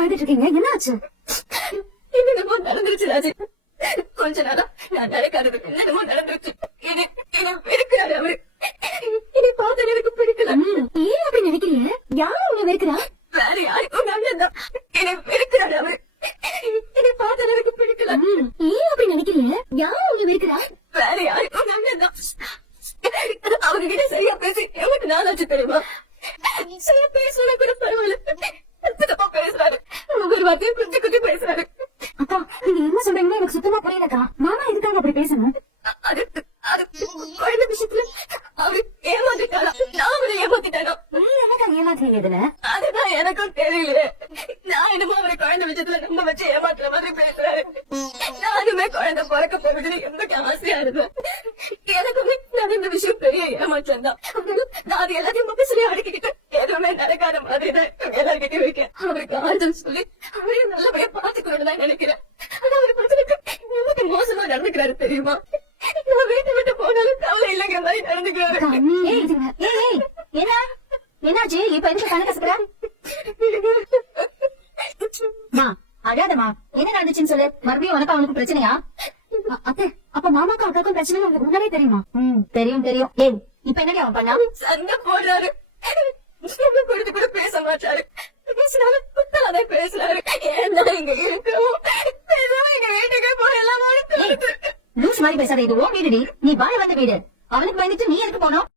அழுதுட்டு இருக்கீங்க, என்ன ஆச்சு? என்னென்னமோ நடந்துருச்சு ராஜி. கொஞ்ச நாளா நான் நடக்காதது என்னென்னமோ நடந்துருச்சு. என்ன வெறுக்கிறாரு அவரு. என்னை பார்த்தா எனக்கு பிடிக்கல. ஏன் அப்படி நினைக்கிறீங்க? யாரு உங்களை வெறுக்கிறா? வேற யாருக்கும் உங்க அண்ணன் தான். என்னை வெறுக்கிறாரு அவரு. என்னை பார்த்தா எனக்கு பிடிக்கல. ஏன் அப்படி நினைக்கிறீங்க? யாரு உங்களை வெறுக்கிறா? வேற யாருக்கும் உங்க அண்ணன் தான். அவங்க கிட்ட சரியா பேசி எவ்வளவு நாளாச்சு தெரியுமா? சரியா பேசல கூட பரவாயில்ல, தப்பா பேசுறாரு. ஒவ்வொரு வார்த்தையும் குத்தி குத்தி பேசுறாரு. அக்கா, நீங்க என்ன சொல்றீங்கன்னு எனக்கு சுத்தமா புரியலக்கா. மாமா எதுக்காக அப்படி பேசணும்? அது அது குழந்தை விஷயத்துல அவரு ஏமாத்திட்டாரா, நான் அவரை ஏமாத்திட்டாரோ? நீ என்னக்கா ஏமாத்துறீங்க இதுல? அதுதான் எனக்கும் தெரியல. நான் என்னமோ அவரை குழந்தை விஷயத்துல நம்ப வச்சு ஏமாத்துற மாதிரி பேசுறாரு. நானுமே குழந்தை பிறக்க போகுதுன்னு எனக்கு ஆசையா இருந்தேன். எனக்குமே நடந்த விஷயம் பெரிய ஏமாற்றம் தான். நான் அது எல்லாத்தையும் மனசுலயே அடக்கிக்கிட்டு எதுவுமே நடக்காத மாதிரி தான் எல்லார்கிட்டயும் இருக்கேன். அவருக்கு ஆறுதல் சொல்லி அவரையும் நல்லபடியா பாத்துக்கணும்னு தான் நினைக்கிறேன். ஆனா அவர் பசங்களுக்கு எவ்வளவு மோசமா நடந்துக்கிறாரு தெரியுமா? நான் வீட்டை விட்டு போனாலும் கவலை இல்லைங்கிற மாதிரி நடந்துக்கிறாரு. என்ன என்னாச்சு? இப்ப எதுக்கு கண்ண கசக்குற? அழாதமா, என்ன நடந்துச்சுன்னு சொல்லு. மறுபடியும் உனக்கு அவனுக்கு பிரச்சனையா? அத்தை, அப்ப மாமாக்கும் அக்காக்கும் பிரச்சனை உங்களுக்கு முன்னாலே தெரியுமா? தெரியும் தெரியும். ஏய், இப்ப என்னடி அவன் பண்ணா? சண்டை போடுறாரு. கொடுத்து கூட பேச மாட்டாரு. பேசினாலும் குத்தாலே பேசுறாரு. ஏன்னா இங்க இருக்கவும் எங்க வீட்டுக்கே போயெல்லாம் லூஸ் மாதிரி பேசாத. இது உன் வீடுடி, நீ வாழ வந்த வீடு. அவனுக்கு பயந்துட்டு நீ எதுக்கு போனோம்?